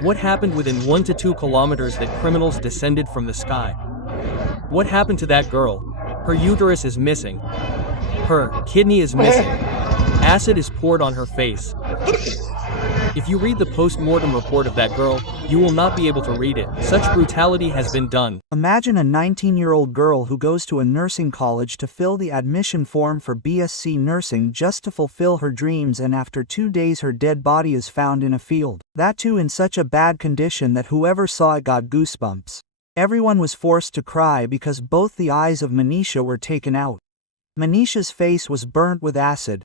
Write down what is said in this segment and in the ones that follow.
What happened within 1 to 2 kilometers that criminals descended from the sky? What happened to that girl? Her uterus is missing. Her kidney is missing. Acid is poured on her face. If you read the post-mortem report of that girl, you will not be able to read it. Such brutality has been done. Imagine a 19-year-old girl who goes to a nursing college to fill the admission form for BSc nursing just to fulfill her dreams, and after 2 days her dead body is found in a field. That too in such a bad condition that whoever saw it got goosebumps. Everyone was forced to cry because both the eyes of Manisha were taken out. Manisha's face was burnt with acid.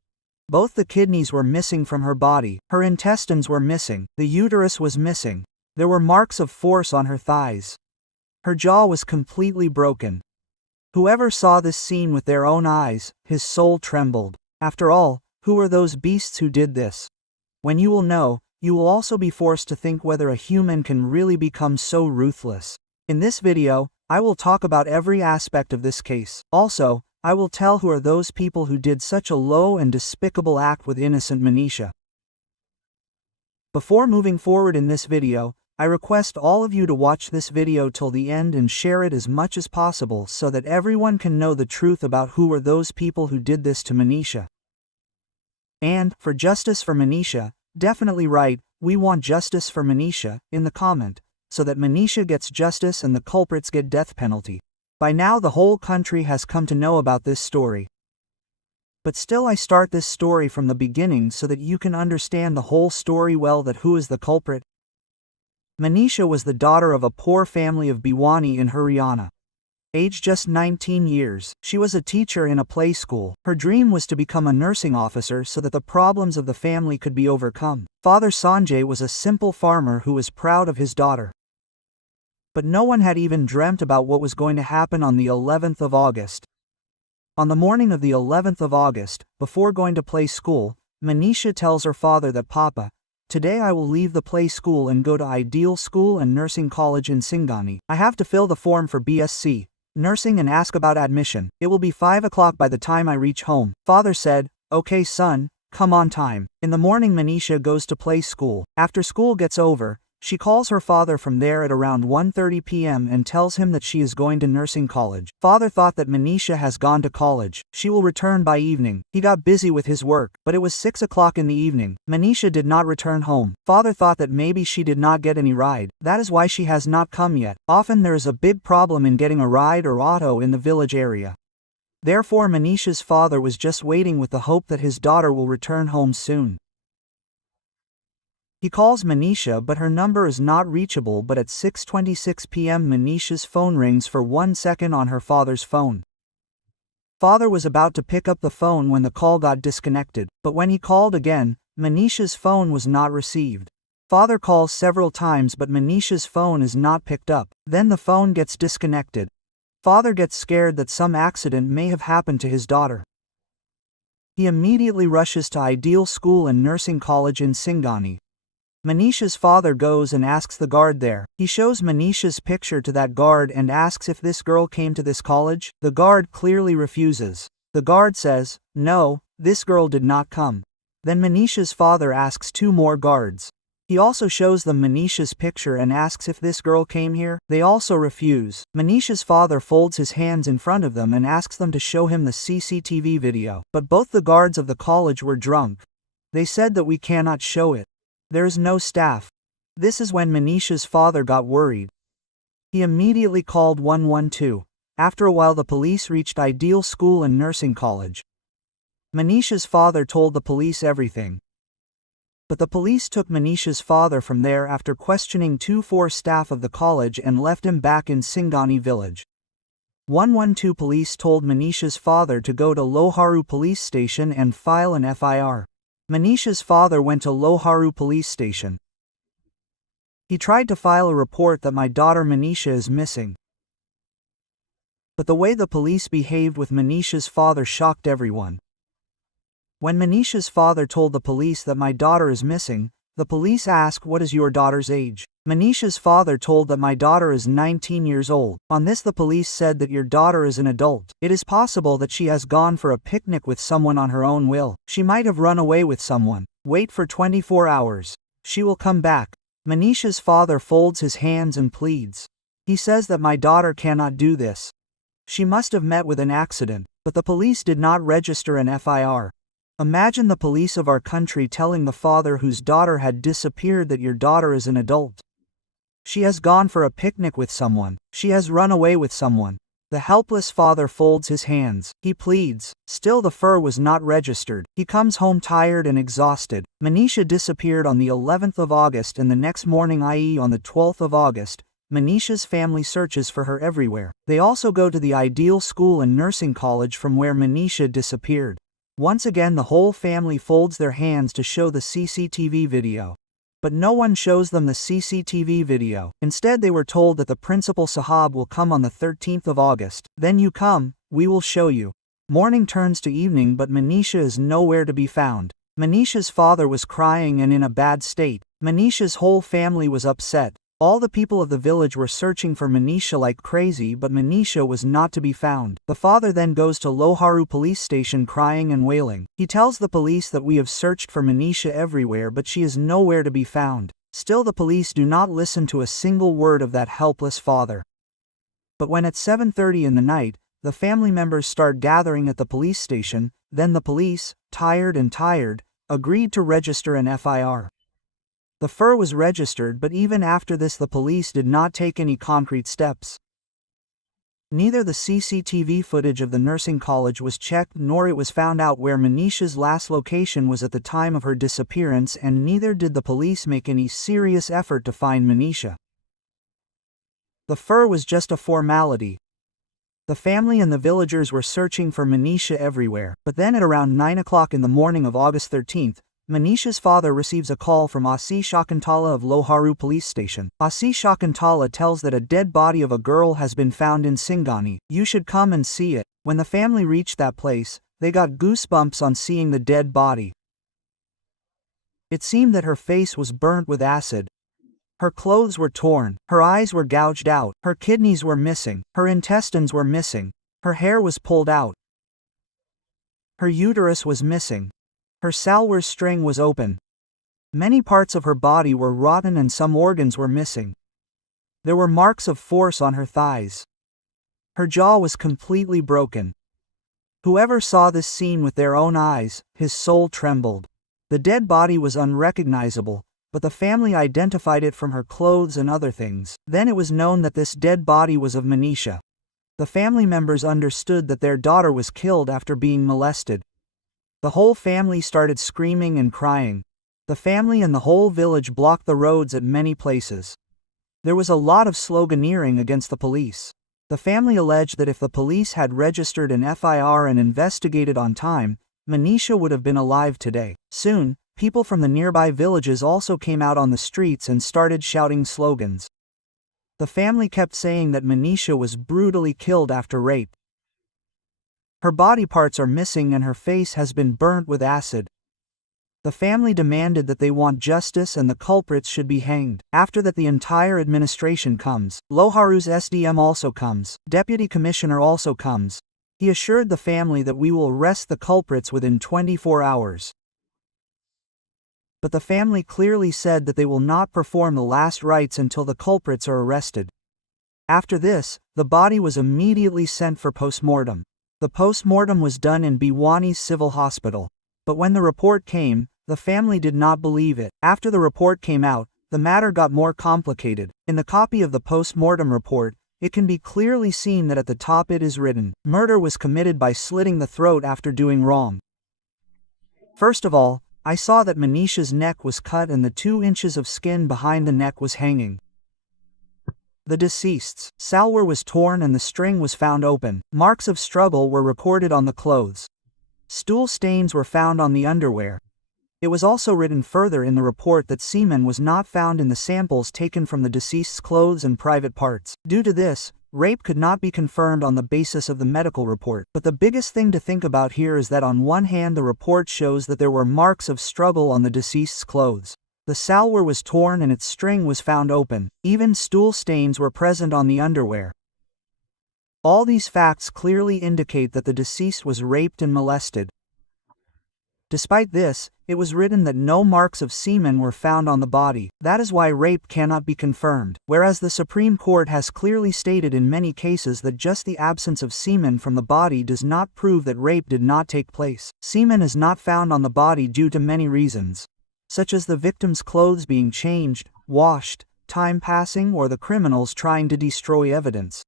Both the kidneys were missing from her body, her intestines were missing, the uterus was missing. There were marks of force on her thighs. Her jaw was completely broken. Whoever saw this scene with their own eyes, his soul trembled. After all, who are those beasts who did this? When you will know, you will also be forced to think whether a human can really become so ruthless. In this video, I will talk about every aspect of this case. Also, I will tell who are those people who did such a low and despicable act with innocent Manisha. Before moving forward in this video, I request all of you to watch this video till the end and share it as much as possible so that everyone can know the truth about who are those people who did this to Manisha. And, for justice for Manisha, definitely write, "We want justice for Manisha," in the comment, so that Manisha gets justice and the culprits get death penalty. By now the whole country has come to know about this story. But still I start this story from the beginning so that you can understand the whole story well. That who is the culprit? Manisha was the daughter of a poor family of Bhiwani in Haryana. Aged just 19 years, she was a teacher in a play school. Her dream was to become a nursing officer so that the problems of the family could be overcome. Father Sanjay was a simple farmer who was proud of his daughter. But no one had even dreamt about what was going to happen on the 11th of August. On the morning of the 11th of August, before going to play school, Manisha tells her father that, "Papa, today I will leave the play school and go to Ideal School and Nursing College in Singhani. I have to fill the form for BSc nursing and ask about admission. It will be 5 o'clock by the time I reach home." Father said, "Okay son, come on time." In the morning Manisha goes to play school. After school gets over, she calls her father from there at around 1:30 p.m. and tells him that she is going to nursing college. Father thought that Manisha has gone to college. She will return by evening. He got busy with his work, but it was 6 o'clock in the evening. Manisha did not return home. Father thought that maybe she did not get any ride. That is why she has not come yet. Often there is a big problem in getting a ride or auto in the village area. Therefore Manisha's father was just waiting with the hope that his daughter will return home soon. He calls Manisha but her number is not reachable, but at 6:26 p.m. Manisha's phone rings for 1 second on her father's phone. Father was about to pick up the phone when the call got disconnected, but when he called again, Manisha's phone was not received. Father calls several times but Manisha's phone is not picked up. Then the phone gets disconnected. Father gets scared that some accident may have happened to his daughter. He immediately rushes to Ideal School and Nursing College in Singhani. Manisha's father goes and asks the guard there. He shows Manisha's picture to that guard and asks if this girl came to this college. The guard clearly refuses. The guard says, "No, this girl did not come." Then Manisha's father asks 2 more guards. He also shows them Manisha's picture and asks if this girl came here. They also refuse. Manisha's father folds his hands in front of them and asks them to show him the CCTV video. But both the guards of the college were drunk. They said that we cannot show it. There is no staff. This is when Manisha's father got worried. He immediately called 112. After a while the police reached Ideal School and Nursing College. Manisha's father told the police everything. But the police took Manisha's father from there after questioning 4 staff of the college and left him back in Singhani village. 112 police told Manisha's father to go to Loharu police station and file an FIR. Manisha's father went to Loharu police station. He tried to file a report that my daughter Manisha is missing. But the way the police behaved with Manisha's father shocked everyone. When Manisha's father told the police that my daughter is missing, the police asked, "What is your daughter's age?" Manisha's father told that my daughter is 19 years old. On this the police said that your daughter is an adult. It is possible that she has gone for a picnic with someone on her own will. She might have run away with someone. Wait for 24 hours. She will come back. Manisha's father folds his hands and pleads. He says that my daughter cannot do this. She must have met with an accident, but the police did not register an FIR. Imagine the police of our country telling the father whose daughter had disappeared that your daughter is an adult. She has gone for a picnic with someone. She has run away with someone. The helpless father folds his hands. He pleads. Still the FIR was not registered. He comes home tired and exhausted. Manisha disappeared on the 11th of August and the next morning, i.e. on the 12th of August, Manisha's family searches for her everywhere. They also go to the Ideal School and Nursing College from where Manisha disappeared. Once again the whole family folds their hands to show the CCTV video. But no one shows them the CCTV video. Instead they were told that the principal Sahab will come on the 13th of August. Then you come, we will show you. Morning turns to evening but Manisha is nowhere to be found. Manisha's father was crying and in a bad state. Manisha's whole family was upset. All the people of the village were searching for Manisha like crazy but Manisha was not to be found. The father then goes to Loharu police station crying and wailing. He tells the police that we have searched for Manisha everywhere but she is nowhere to be found. Still the police do not listen to a single word of that helpless father. But when at 7:30 in the night, the family members start gathering at the police station, then the police, tired, agreed to register an FIR. The FIR was registered but even after this the police did not take any concrete steps. Neither the CCTV footage of the nursing college was checked nor it was found out where Manisha's last location was at the time of her disappearance and neither did the police make any serious effort to find Manisha. The FIR was just a formality. The family and the villagers were searching for Manisha everywhere, but then at around 9 o'clock in the morning of August 13th, Manisha's father receives a call from Asi Shakuntala of Loharu police station. Asi Shakuntala tells that a dead body of a girl has been found in Singani. You should come and see it. When the family reached that place, they got goosebumps on seeing the dead body. It seemed that her face was burnt with acid. Her clothes were torn, her eyes were gouged out, her kidneys were missing, her intestines were missing, her hair was pulled out. Her uterus was missing. Her salwar string was open. Many parts of her body were rotten and some organs were missing. There were marks of force on her thighs. Her jaw was completely broken. Whoever saw this scene with their own eyes, his soul trembled. The dead body was unrecognizable, but the family identified it from her clothes and other things. Then it was known that this dead body was of Manisha. The family members understood that their daughter was killed after being molested. The whole family started screaming and crying. The family and the whole village blocked the roads at many places. There was a lot of sloganeering against the police. The family alleged that if the police had registered an FIR and investigated on time, Manisha would have been alive today. Soon, people from the nearby villages also came out on the streets and started shouting slogans. The family kept saying that Manisha was brutally killed after rape. Her body parts are missing and her face has been burnt with acid. The family demanded that they want justice and the culprits should be hanged. After that the entire administration comes. Loharu's SDM also comes. Deputy Commissioner also comes. He assured the family that we will arrest the culprits within 24 hours. But the family clearly said that they will not perform the last rites until the culprits are arrested. After this, the body was immediately sent for postmortem. The postmortem was done in Bhiwani's civil hospital. But when the report came, the family did not believe it. After the report came out, the matter got more complicated. In the copy of the postmortem report, it can be clearly seen that at the top it is written, "Murder was committed by slitting the throat after doing wrong." First of all, I saw that Manisha's neck was cut and the 2 inches of skin behind the neck was hanging. The deceased's salwar was torn and the string was found open. Marks of struggle were reported on the clothes. Stool stains were found on the underwear. It was also written further in the report that semen was not found in the samples taken from the deceased's clothes and private parts. Due to this, rape could not be confirmed on the basis of the medical report. But the biggest thing to think about here is that on one hand the report shows that there were marks of struggle on the deceased's clothes. The salwar was torn and its string was found open. Even stool stains were present on the underwear. All these facts clearly indicate that the deceased was raped and molested. Despite this, it was written that no marks of semen were found on the body. That is why rape cannot be confirmed, whereas the Supreme Court has clearly stated in many cases that just the absence of semen from the body does not prove that rape did not take place. Semen is not found on the body due to many reasons, such as the victim's clothes being changed, washed, time passing, or the criminals trying to destroy evidence.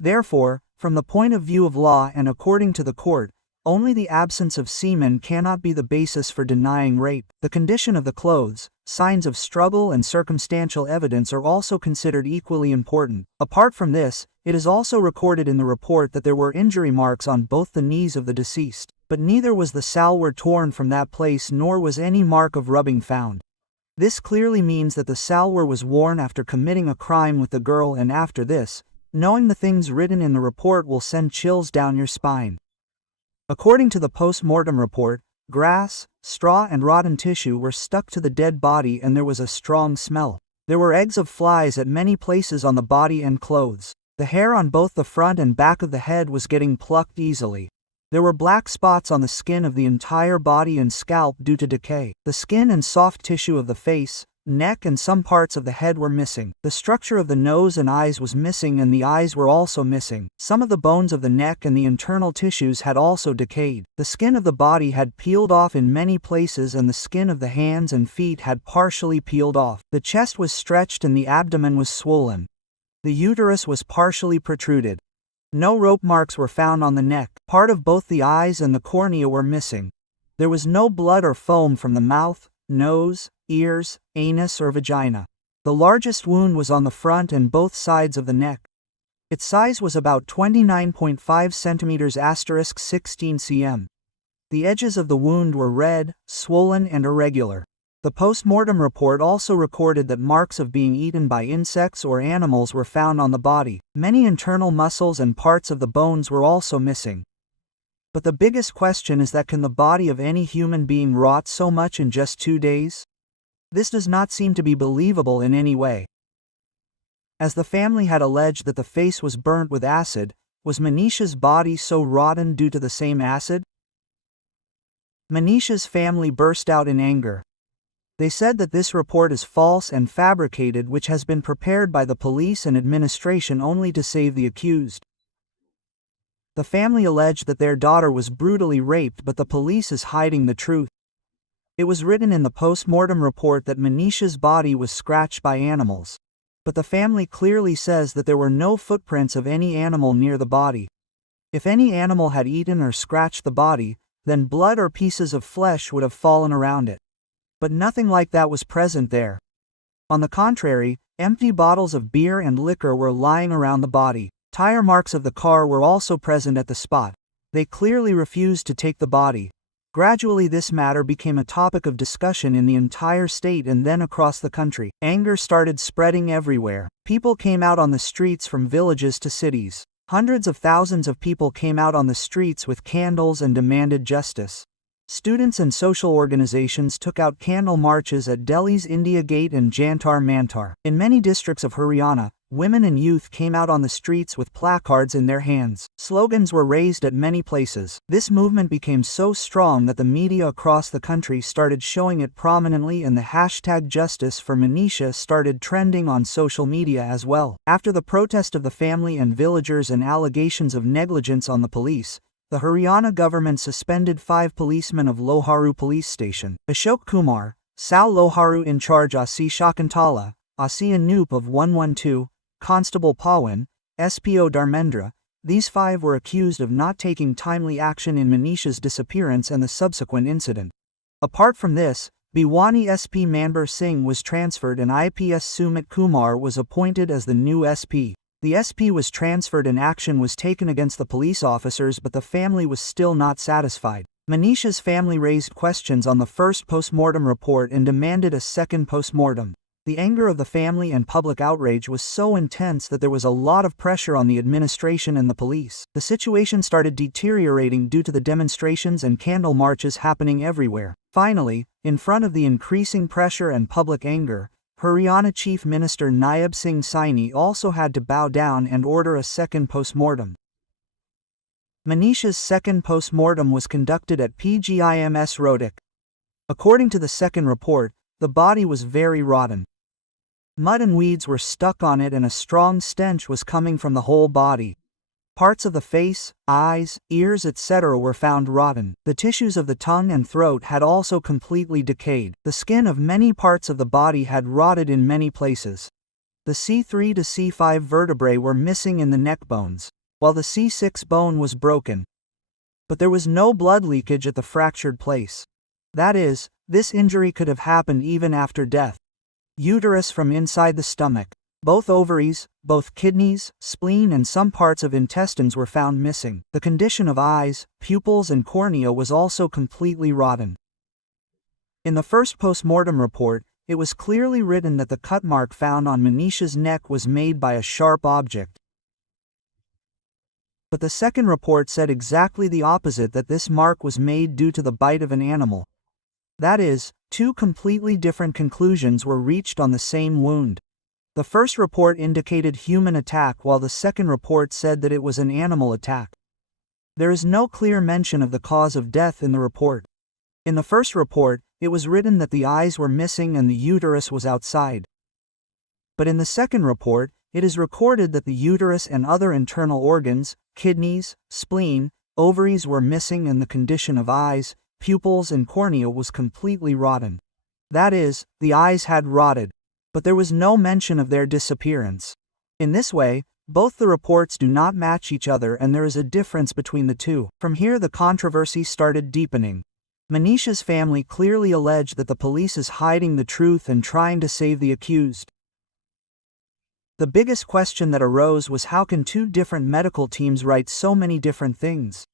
Therefore, from the point of view of law and according to the court, only the absence of semen cannot be the basis for denying rape. The condition of the clothes, signs of struggle, and circumstantial evidence are also considered equally important. Apart from this, it is also recorded in the report that there were injury marks on both the knees of the deceased, but neither was the salwar torn from that place nor was any mark of rubbing found. This clearly means that the salwar was worn after committing a crime with the girl, and after this, knowing the things written in the report will send chills down your spine. According to the post-mortem report, grass, straw, and rotten tissue were stuck to the dead body and there was a strong smell. There were eggs of flies at many places on the body and clothes. The hair on both the front and back of the head was getting plucked easily. There were black spots on the skin of the entire body and scalp due to decay. The skin and soft tissue of the face, neck, and some parts of the head were missing. The structure of the nose and eyes was missing, and the eyes were also missing. Some of the bones of the neck and the internal tissues had also decayed. The skin of the body had peeled off in many places, and the skin of the hands and feet had partially peeled off. The chest was stretched and the abdomen was swollen. The uterus was partially protruded. No rope marks were found on the neck. Part of both the eyes and the cornea were missing. There was no blood or foam from the mouth, nose, ears, anus, or vagina. The largest wound was on the front and both sides of the neck. Its size was about 29.5 centimeters * 16 cm. The edges of the wound were red, swollen, and irregular. The post-mortem report also recorded that marks of being eaten by insects or animals were found on the body. Many internal muscles and parts of the bones were also missing. But the biggest question is that can the body of any human being rot so much in just 2 days? This does not seem to be believable in any way. As the family had alleged that the face was burnt with acid, was Manisha's body so rotten due to the same acid? Manisha's family burst out in anger. They said that this report is false and fabricated, which has been prepared by the police and administration only to save the accused. The family alleged that their daughter was brutally raped, but the police is hiding the truth. It was written in the post-mortem report that Manisha's body was scratched by animals, but the family clearly says that there were no footprints of any animal near the body. If any animal had eaten or scratched the body, then blood or pieces of flesh would have fallen around it. But nothing like that was present there. On the contrary, empty bottles of beer and liquor were lying around the body. Tire marks of the car were also present at the spot. They clearly refused to take the body. Gradually, this matter became a topic of discussion in the entire state and then across the country. Anger started spreading everywhere. People came out on the streets from villages to cities. Hundreds of thousands of people came out on the streets with candles and demanded justice. Students and social organizations took out candle marches at Delhi's India Gate and Jantar Mantar. In many districts of Haryana, women and youth came out on the streets with placards in their hands. Slogans were raised at many places. This movement became so strong that the media across the country started showing it prominently, and the hashtag Justice for Manisha started trending on social media as well. After the protest of the family and villagers and allegations of negligence on the police, the Haryana government suspended 5 policemen of Loharu police station. Ashok Kumar, Sao Loharu in charge, Asi Shakuntala, Asi Anup of 112, Constable Pawan, SPO Dharmendra. These 5 were accused of not taking timely action in Manisha's disappearance and the subsequent incident. Apart from this, Bhiwani SP Manbir Singh was transferred and IPS Sumit Kumar was appointed as the new SP. The SP was transferred and action was taken against the police officers, but the family was still not satisfied. Manisha's family raised questions on the first post-mortem report and demanded a second post-mortem. The anger of the family and public outrage was so intense that there was a lot of pressure on the administration and the police. The situation started deteriorating due to the demonstrations and candle marches happening everywhere. Finally, in front of the increasing pressure and public anger, Haryana Chief Minister Nayab Singh Saini also had to bow down and order a second post-mortem. Manisha's second post-mortem was conducted at PGIMS Rohtak. According to the second report, the body was very rotten. Mud and weeds were stuck on it and a strong stench was coming from the whole body. Parts of the face, eyes, ears, etc. were found rotten. The tissues of the tongue and throat had also completely decayed. The skin of many parts of the body had rotted in many places. The C3 to C5 vertebrae were missing in the neck bones, while the C6 bone was broken. But there was no blood leakage at the fractured place. That is, this injury could have happened even after death. Uterus from inside the stomach. Both ovaries, both kidneys, spleen and some parts of intestines were found missing. The condition of eyes, pupils and cornea was also completely rotten. In the first post-mortem report, it was clearly written that the cut mark found on Manisha's neck was made by a sharp object. But the second report said exactly the opposite, that this mark was made due to the bite of an animal. That is, two completely different conclusions were reached on the same wound. The first report indicated human attack while the second report said that it was an animal attack. There is no clear mention of the cause of death in the report. In the first report, it was written that the eyes were missing and the uterus was outside. But in the second report, it is recorded that the uterus and other internal organs, kidneys, spleen, ovaries were missing and the condition of eyes, pupils and cornea was completely rotten. That is, the eyes had rotted. But there was no mention of their disappearance. In this way, both the reports do not match each other and there is a difference between the two. From here the controversy started deepening. Manisha's family clearly alleged that the police is hiding the truth and trying to save the accused. The biggest question that arose was, how can two different medical teams write so many different things?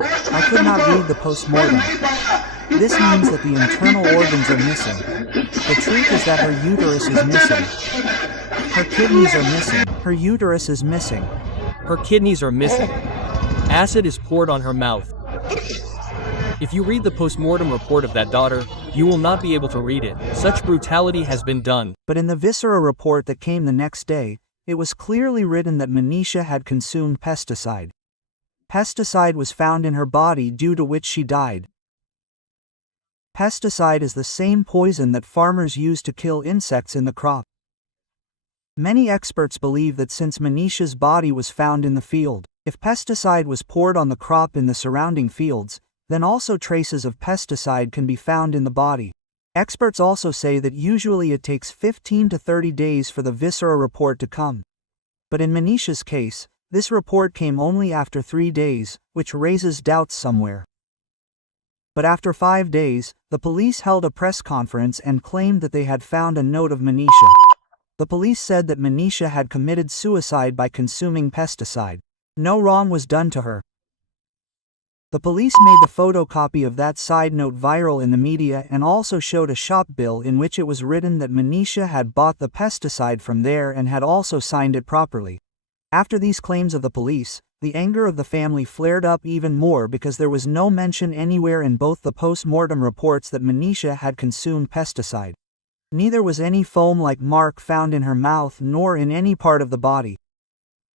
I could not read the post-mortem. This means that the internal organs are missing. The truth is that her uterus is missing. Her kidneys are missing. Her uterus is missing. Her kidneys are missing. Acid is poured on her mouth. If you read the post-mortem report of that daughter, you will not be able to read it. Such brutality has been done. But in the viscera report that came the next day, it was clearly written that Manisha had consumed pesticide. Pesticide was found in her body, due to which she died. Pesticide is the same poison that farmers use to kill insects in the crop. Many experts believe that since Manisha's body was found in the field, if pesticide was poured on the crop in the surrounding fields, then also traces of pesticide can be found in the body. Experts also say that usually it takes 15 to 30 days for the viscera report to come. But in Manisha's case, this report came only after 3 days, which raises doubts somewhere. But after 5 days, the police held a press conference and claimed that they had found a note of Manisha. The police said that Manisha had committed suicide by consuming pesticide. No wrong was done to her. The police made the photocopy of that side note viral in the media and also showed a shop bill in which it was written that Manisha had bought the pesticide from there and had also signed it properly. After these claims of the police, the anger of the family flared up even more because there was no mention anywhere in both the post-mortem reports that Manisha had consumed pesticide. Neither was any foam-like mark found in her mouth nor in any part of the body.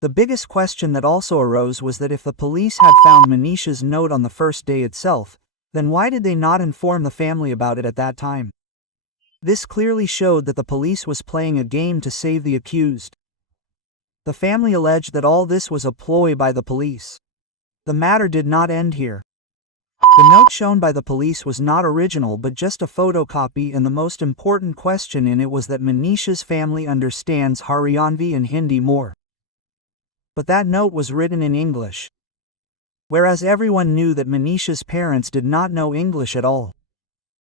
The biggest question that also arose was that if the police had found Manisha's note on the first day itself, then why did they not inform the family about it at that time? This clearly showed that the police was playing a game to save the accused. The family alleged that all this was a ploy by the police. The matter did not end here. The note shown by the police was not original but just a photocopy, and the most important question in it was that Manisha's family understands Haryanvi and Hindi more. But that note was written in English. Whereas everyone knew that Manisha's parents did not know English at all.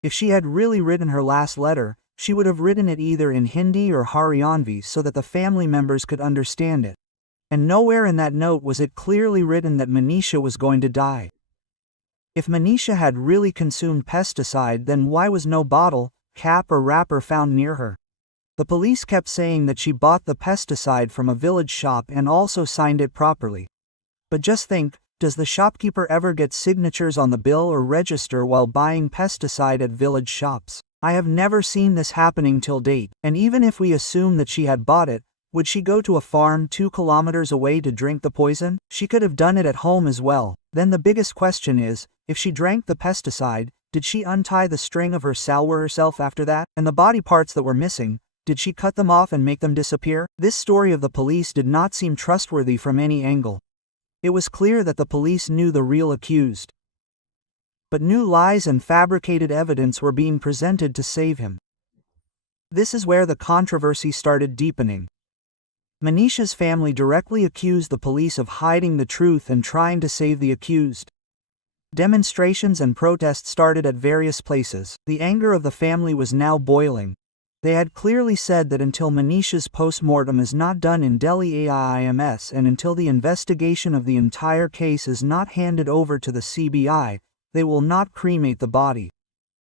If she had really written her last letter, she would have written it either in Hindi or Haryanvi so that the family members could understand it. And nowhere in that note was it clearly written that Manisha was going to die. If Manisha had really consumed pesticide, then why was no bottle, cap or wrapper found near her? The police kept saying that she bought the pesticide from a village shop and also signed it properly. But just think, does the shopkeeper ever get signatures on the bill or register while buying pesticide at village shops? I have never seen this happening till date, and even if we assume that she had bought it, Would she go to a farm 2 kilometers away to drink the poison? She could have done it at home as well. Then the biggest question is, if she drank the pesticide, did she untie the string of her salwar herself after that? And the body parts that were missing, did she cut them off and make them disappear? This story of the police did not seem trustworthy from any angle. It was clear that the police knew the real accused. But new lies and fabricated evidence were being presented to save him. This is where the controversy started deepening. Manisha's family directly accused the police of hiding the truth and trying to save the accused. Demonstrations and protests started at various places. The anger of the family was now boiling. They had clearly said that until Manisha's post-mortem is not done in Delhi AIIMS and until the investigation of the entire case is not handed over to the CBI, they will not cremate the body.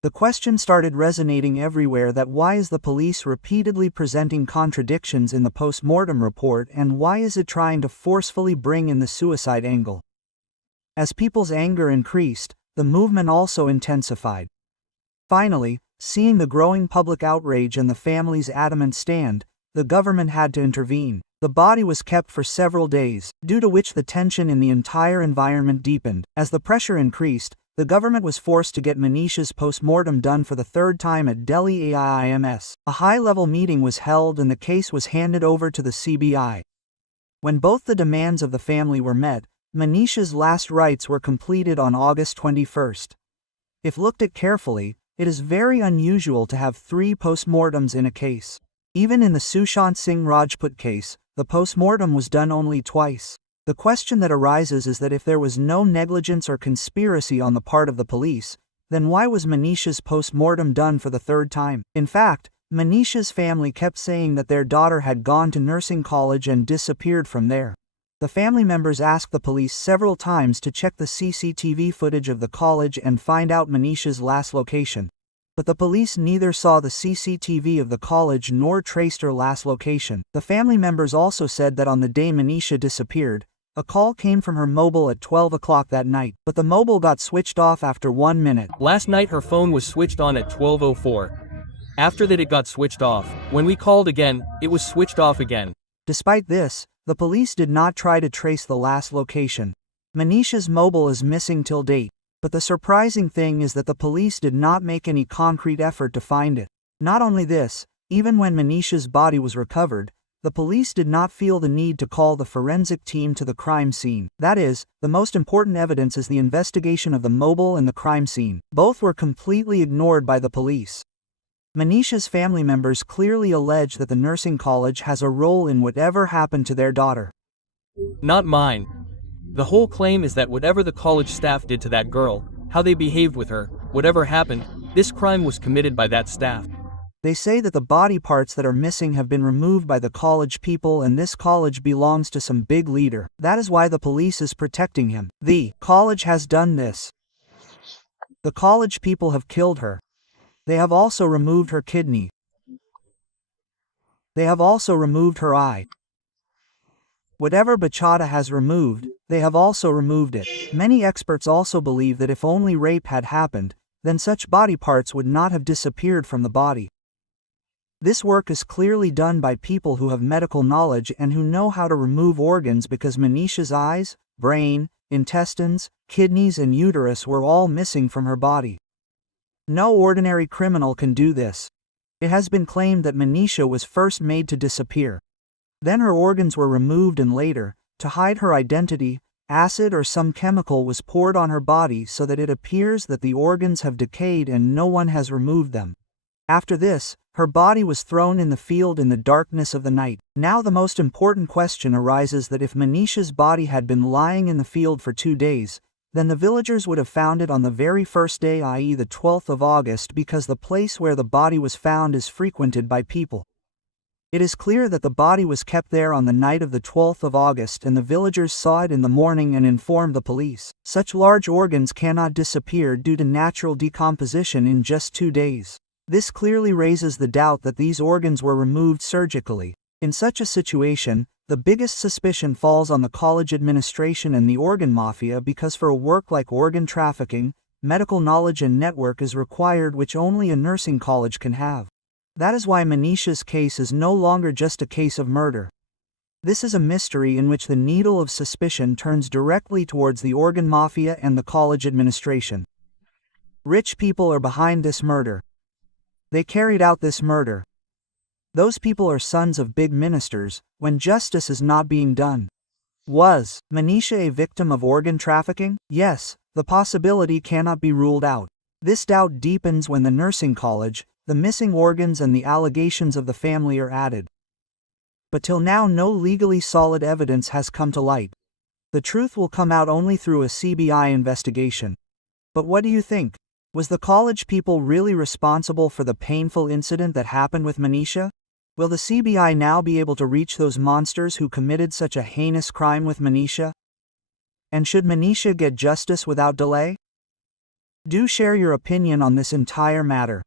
The question started resonating everywhere that why is the police repeatedly presenting contradictions in the post-mortem report and why is it trying to forcefully bring in the suicide angle? As people's anger increased, the movement also intensified. Finally, seeing the growing public outrage and the family's adamant stand, the government had to intervene. The body was kept for several days, due to which the tension in the entire environment deepened. As the pressure increased, the government was forced to get Manisha's post-mortem done for the third time at Delhi AIIMS. A high-level meeting was held and the case was handed over to the CBI. When both the demands of the family were met, Manisha's last rites were completed on August 21st. If looked at carefully, it is very unusual to have 3 post-mortems in a case. Even in the Sushant Singh Rajput case, the post-mortem was done only twice. The question that arises is that if there was no negligence or conspiracy on the part of the police, then why was Manisha's post-mortem done for the third time? In fact, Manisha's family kept saying that their daughter had gone to nursing college and disappeared from there. The family members asked the police several times to check the CCTV footage of the college and find out Manisha's last location. But the police neither saw the CCTV of the college nor traced her last location. The family members also said that on the day Manisha disappeared, a call came from her mobile at 12 o'clock that night, but the mobile got switched off after 1 minute. Last night her phone was switched on at 12:04. After that it got switched off. When we called again, it was switched off again. Despite this, the police did not try to trace the last location. Manisha's mobile is missing till date, but the surprising thing is that the police did not make any concrete effort to find it. Not only this, even when Manisha's body was recovered, the police did not feel the need to call the forensic team to the crime scene. That is, the most important evidence is the investigation of the mobile and the crime scene. Both were completely ignored by the police. Manisha's family members clearly allege that the nursing college has a role in whatever happened to their daughter. Not mine. The whole claim is that whatever the college staff did to that girl, how they behaved with her, whatever happened, this crime was committed by that staff. They say that the body parts that are missing have been removed by the college people and this college belongs to some big leader. That is why the police is protecting him. The college has done this. The college people have killed her. They have also removed her kidney. They have also removed her eye. Whatever Bachata has removed, they have also removed it. Many experts also believe that if only rape had happened, then such body parts would not have disappeared from the body. This work is clearly done by people who have medical knowledge and who know how to remove organs because Manisha's eyes, brain, intestines, kidneys and uterus were all missing from her body. No ordinary criminal can do this. It has been claimed that Manisha was first made to disappear. Then her organs were removed and later, to hide her identity, acid or some chemical was poured on her body so that it appears that the organs have decayed and no one has removed them. After this, her body was thrown in the field in the darkness of the night. Now the most important question arises that if Manisha's body had been lying in the field for 2 days, then the villagers would have found it on the very first day, i.e. the 12th of August, because the place where the body was found is frequented by people. It is clear that the body was kept there on the night of the 12th of August and the villagers saw it in the morning and informed the police. Such large organs cannot disappear due to natural decomposition in just 2 days. This clearly raises the doubt that these organs were removed surgically. In such a situation, the biggest suspicion falls on the college administration and the organ mafia because for a work like organ trafficking, medical knowledge and network is required which only a nursing college can have. That is why Manisha's case is no longer just a case of murder. This is a mystery in which the needle of suspicion turns directly towards the organ mafia and the college administration. Rich people are behind this murder. They carried out this murder. Those people are sons of big ministers, when justice is not being done. Was Manisha a victim of organ trafficking? Yes, the possibility cannot be ruled out. This doubt deepens when the nursing college, the missing organs and the allegations of the family are added. But till now no legally solid evidence has come to light. The truth will come out only through a CBI investigation. But what do you think? Was the college people really responsible for the painful incident that happened with Manisha? Will the CBI now be able to reach those monsters who committed such a heinous crime with Manisha? And should Manisha get justice without delay? Do share your opinion on this entire matter.